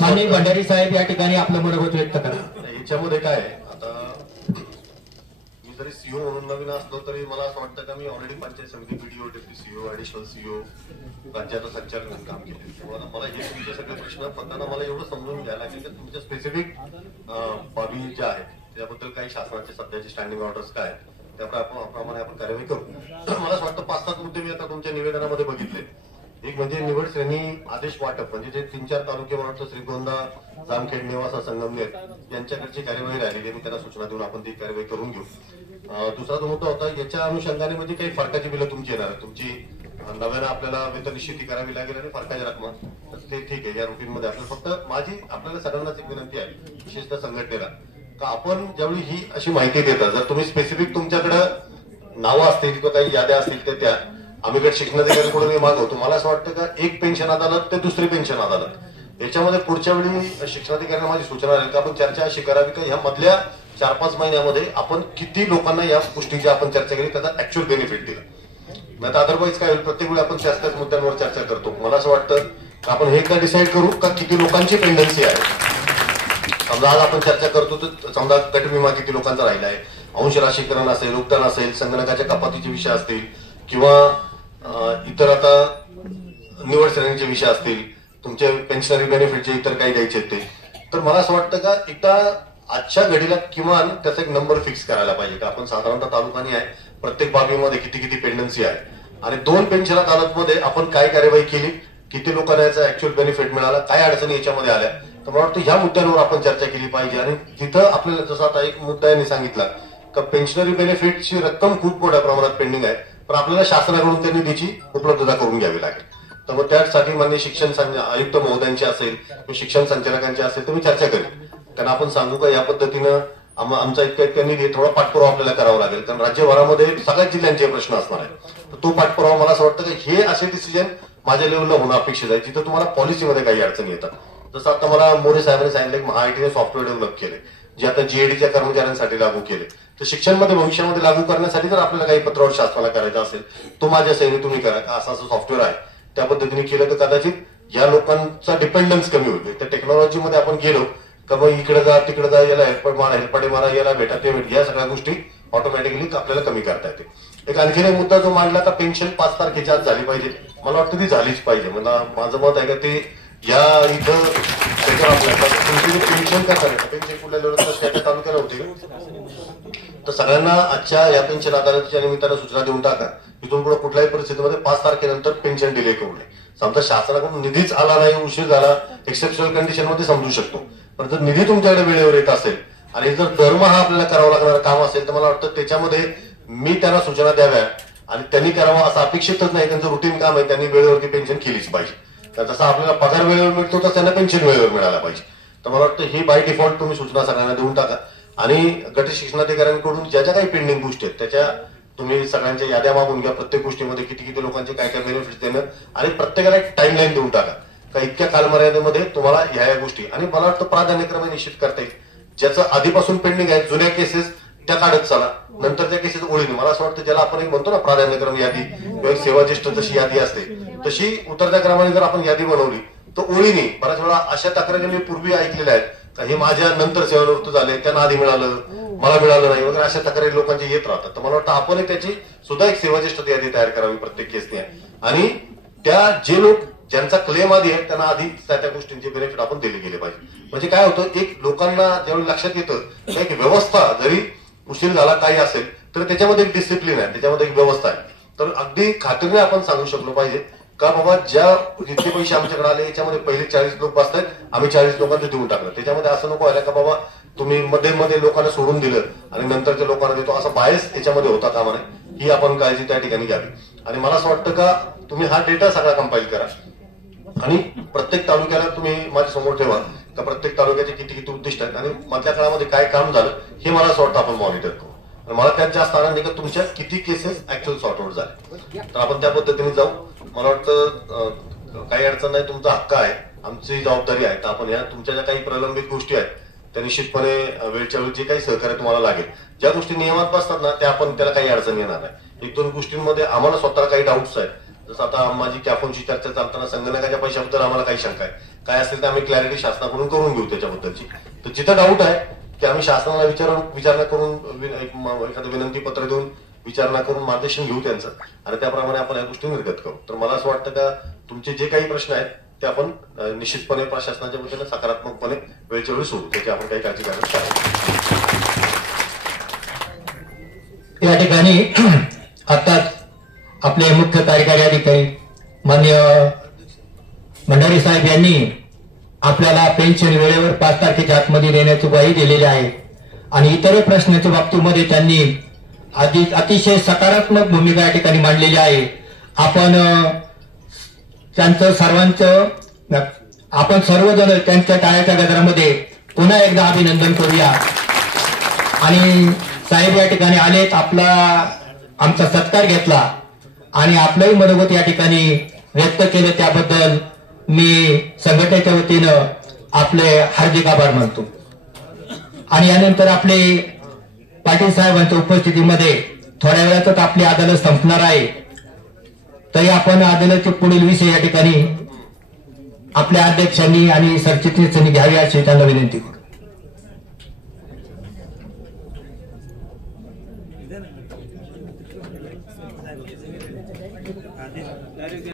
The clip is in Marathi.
माननीय भंडारी साहेब या ठिकाणी आपलं मनोगत व्यक्त करा. याच्यामध्ये काय आता मी जरी सीओ म्हणून नवीन असलो तरी मला असं वाटतं का मी ऑलरेडी पंचायत समिती BDO deputy CO additional CO राज्याचा संचालक म्हणून काम केले. मला हे तुमचे सगळे प्रश्न पडताना मला एवढं समजून घ्यायला लागेल की तुमच्या स्पेसिफिक बाबी ज्या आहेत त्याबद्दल काही शासनाचे सध्याचे स्टँडिंग ऑर्डर्स काय त्याप्रमाणे आपण कार्यवाही करू. मला असं वाटतं 5-7 मुद्दे मी आता तुमच्या निवेदनामध्ये बघितले. एक म्हणजे निवड श्रेणी आदेश वाटप म्हणजे जे 3-4 तालुके मला वाटतं श्रीगोंदा, जामखेड, नेवासा, संगमनेर यांच्याकडची कार्यवाही राहिलेली मी त्यांना सूचना देऊन आपण ती कार्यवाही करून घेऊ. दुसरा जो मुद्दा होता याच्या अनुषंगाने म्हणजे काही फरकाची बिलं तुमची येणार तुमची नव्यानं आपल्याला वेतन निश्चिती करावी लागेल आणि फरकाच्या रकमा ते ठीक आहे. या रुटीनमध्ये आपल्याला फक्त माझी आपल्याला सगळ्यांनाच एक विनंती आहे विशेषतः संघटनेला का आपण ज्यावेळी ही अशी माहिती देता जर तुम्ही स्पेसिफिक तुमच्याकडे नावं असतील किंवा काही याद्या असतील तर त्या आम्ही गट शिक्षणाधिकाऱ्यांकडून मी मागवतो. मला असं वाटतं का एक पेन्शन अदालत ते दुसरी पेन्शन अदालत याच्यामध्ये पुढच्या वेळी शिक्षणाधिकाऱ्यांना माझी सूचना राहील का आपण चर्चा अशी करावी का ह्या मधल्या 4-5 महिन्यामध्ये आपण किती लोकांना या गोष्टीची आपण चर्चा केली त्याचा ऍक्च्युअल बेनिफिट दिला. नाही तर अदरवाईज काय होईल प्रत्येक वेळी आपण त्याच मुद्द्यांवर चर्चा करतो. मला असं वाटतं आपण हे एकदा डिसाईड करू का किती लोकांची पेंडन्सी आहे. समजा आज आपण चर्चा करतो तर समजा गट विमा किती लोकांचा राहिला आहे, अंश राशीकरण असेल, योगदान असेल, संगणकाच्या कपातीचे विषय असतील किंवा इतर आता निवड श्रेणीचे विषय असतील, तुमचे पेन्शनरी बेनिफिटचे इतर काही द्यायचे ते. तर मला असं वाटतं का एकदा आजच्या घडीला किमान त्याचा एक नंबर फिक्स करायला पाहिजे का आपण साधारणतः तालुकानी आहे प्रत्येक बाबीमध्ये किती किती पेंडन्सी आहे आणि 2 पेन्शन अदालतमध्ये आपण काय कार्यवाही केली, किती लोकांना याचा ऍक्च्युअल बेनिफिट मिळाला, काय अडचणी याच्यामध्ये आल्या. तर मला वाटतं ह्या मुद्द्यांवर आपण चर्चा केली पाहिजे. आणि तिथं आपल्याला जसं आता एक मुद्दा यांनी सांगितला का पेन्शनरी बेनिफिटची रक्कम खूप मोठ्या प्रमाणात पेंडिंग आहे पण आपल्याला शासनाकडून त्या निधीची उपलब्धता करून घ्यावी लागेल. तर मग त्यासाठी मान्य शिक्षण आयुक्त महोदयांची असेल किंवा शिक्षण संचालकांची असेल तर मी चर्चा करेन. त्यांना आपण सांगू का या पद्धतीनं आमचा इतका निधी थोडा पाठपुरावा आपल्याला करावा लागेल कारण राज्यभरामध्ये सगळ्याच जिल्ह्यांचे प्रश्न असणार आहे. तर तो पाठपुरावा मला असं वाटतं की हे असे डिसिजन माझ्या लेवलला होणं अपेक्षित आहे जिथं तुम्हाला पॉलिसीमध्ये काही अडचणी येतात. जसं आता मला मोरे साहेबांनी सांगितलं की महाआयटीने सॉफ्टवेअर डेव्हलप केले जे आता जीएडीच्या कर्मचाऱ्यांसाठी लागू केले. तर शिक्षणमध्ये भविष्यामध्ये लागू करण्यासाठी जर आपल्याला काही पत्रावर शासनाला करायचं असेल तो माझ्या सैनी तुम्ही करा असं असं सॉफ्टवेअर आहे त्या पद्धतीने केलं तर कदाचित या लोकांचा डिपेंडन्स कमी होईल. त्या टेक्नॉलॉजीमध्ये आपण गेलो का मग इकडे जा तिकडे जा याला हेलपाटे मारा याला भेटा ते भेट या सगळ्या गोष्टी ऑटोमॅटिकली आपल्याला कमी करता येते. एक आणखीन एक मुद्दा जो मांडला का पेन्शन 5 तारखेच्या आत झाली पाहिजे. मला वाटतं ती झालीच पाहिजे. मला माझं मत आहे का ते या इथं पेन्शन का करायचं पेन्शन कुठल्या लेवलला तालुक्याला होते तर सगळ्यांना आजच्या या पेन्शन अदालतीच्या निमित्तानं सूचना देऊन टाका इथून पुढे कुठल्याही परिस्थितीमध्ये 5 तारखेनंतर पेन्शन डिले करू नये. समजा शासनाकडून निधीच आला नाही उशीर झाला एक्सेप्शनल कंडिशन मध्ये समजू शकतो पण जर निधी तुमच्याकडे वेळेवर येत असेल आणि जर दरमहा आपल्याला करावं लागणारं काम असेल तर मला वाटतं त्याच्यामध्ये मी त्यांना सूचना द्याव्या आणि त्यांनी करावं असं अपेक्षितच नाही. त्यांचं रुटीन काम आहे त्यांनी वेळेवरती पेन्शन केलीच पाहिजे. तर जसा आपल्याला पगार वेळेवर मिळतो तर त्यांना पेन्शन वेळेवर मिळायला पाहिजे. तर मला वाटतं ही बाय डिफॉल्ट तुम्ही सूचना सगळ्यांना देऊन टाका आणि गट शिक्षणाधिकाऱ्यांकडून ज्या ज्या काही पेंडिंग गोष्टी आहेत त्याच्या तुम्ही सगळ्यांच्या याद्या मागून घ्या. प्रत्येक गोष्टीमध्ये किती किती लोकांचे काय काय बेनिफिट देणं आणि प्रत्येकाला एक टाइमलाईन देऊन टाका का इतक्या कालमर्यादेमध्ये तुम्हाला ह्या गोष्टी आणि मला वाटतं प्राधान्यक्रम निश्चित करता येईल. ज्याचं आधीपासून पेंडिंग आहे जुन्या केसेस त्या काढत चला नंतरच्या केसेस ओळीने मला असं वाटतं ज्याला आपण एक म्हणतो ना प्राधान्यक्रम यादी किंवा सेवा ज्येष्ठ जशी यादी असते तशी उतरत्या क्रमाने जर आपण यादी बनवली तर ओळीने बऱ्याच वेळा अशा तक्रारी मी पूर्वी ऐकलेल्या आहेत का हे माझ्या नंतर सेवानिवृत्त झाले त्यांना आधी मिळालं मला मिळालं नाही वगैरे अशा तक्रारी लोकांचे येत राहतात. तर मला वाटतं आपण त्याची सुद्धा एक सेवा ज्येष्ठ यादी तयार करावी प्रत्येक केसने आणि त्या जे लोक ज्यांचा क्लेम आधी आहे त्यांना आधी त्या गोष्टींचे बेनिफिट आपण दिले गेले पाहिजे. म्हणजे काय होतं एक लोकांना ज्यावेळी लक्षात येतं एक व्यवस्था जरी उशीर झाला काही असेल तर त्याच्यामध्ये एक डिसिप्लिन आहे त्याच्यामध्ये एक व्यवस्था आहे. तर अगदी खात्रीने आपण सांगू शकलो पाहिजे का बाबा ज्या जितके पैसे आमच्याकडे आले याच्यामध्ये पहिले 40 लोक बसतात आम्ही 40 लोकांचे देऊन टाकलं. त्याच्यामध्ये असं नको व्हायला का बाबा तुम्ही मध्ये लोकांना सोडून दिलं आणि नंतरच्या लोकांना देतो असं बायस याच्यामध्ये होता कामा नये. ही आपण काळजी त्या ठिकाणी घ्यावी. आणि मला असं वाटतं का तुम्ही हा डेटा सगळा कंपाईल करा आणि प्रत्येक तालुक्याला तुम्ही माझ्या समोर ठेवा का प्रत्येक तालुक्याचे किती किती उद्दिष्ट आहेत आणि मधल्या काळामध्ये काय काम झालं हे मला असं वाटतं आपण मॉनिटर करू. आणि मला त्यात जास्त आनंद आहे का तुमच्या किती केसेस ऍक्च्युअल सॉर्ट आउट झाले तर आपण त्या पद्धतीने जाऊ. मला वाटतं काही अडचण नाही तुमचा हक्क आहे आमची जबाबदारी आहे तर आपण या तुमच्या ज्या काही प्रलंबित गोष्टी आहेत त्या निश्चितपणे वेळच्या वेळी जे काही सहकार्य तुम्हाला लागेल ज्या गोष्टी नियमात बसतात ना त्या आपण त्याला काही अडचण येणार नाही. 1-2 गोष्टींमध्ये आम्हाला स्वतःला काही डाऊट्स आहेत जसं आता माझी कॅफोनची चर्चा चालताना संगणकाच्या पैशाबद्दल आम्हाला काही शंका आहे, काय असेल तर आम्ही क्लॅरिटी शासनाकडून करून घेऊ त्याच्याबद्दलची. तर जिथं डाऊट आहे की आम्ही शासनाला विचारणा करून एखादं विनंती पत्र देऊन विचारणा करून मार्गदर्शन घेऊ त्यांचं, आणि त्याप्रमाणे आपण या गोष्टी निर्गत करू. तर मला असं वाटतं का तुमचे जे काही प्रश्न आहेत ते आपण निश्चितपणे प्रशासनाच्या वतीने सकारात्मकपणे वेळच्या वेळी सोडू, त्याची आपण काही काळजी करायला या ठिकाणी आताच आपले मुख्य कार्यकारी अधिकारी माननीय भंडारी साहेब यांनी आपल्याला पेन्शन वेळेवर 5 तारखेच्या आतमध्ये देण्याची ग्वाही दिलेली आहे, आणि इतर प्रश्नाच्या बाबतीमध्ये त्यांनी अतिशय सकारात्मक भूमिका या ठिकाणी मांडलेली आहे. आपण त्यांचं सर्वांचं आपण सर्वजण त्यांच्या टाळ्याच्या गजरामध्ये पुन्हा एकदा अभिनंदन करूया. आणि साहेब या ठिकाणी आलेत, आमचा सत्कार घेतला आणि आपलंही मनोगत या ठिकाणी व्यक्त केलं, त्याबद्दल मी संघटनेच्या वतीनं आपले हार्दिक आभार मानतो. आणि यानंतर आपले पाटील साहेबांच्या उपस्थितीमध्ये थोड्या वेळातच आपली अदालत संपणार आहे, तरी आपण अदालतचे पुढील विषय या ठिकाणी आपल्या अध्यक्षांनी आणि सरचिटणीसांनी घ्यावी अशी त्यांना विनंती करू.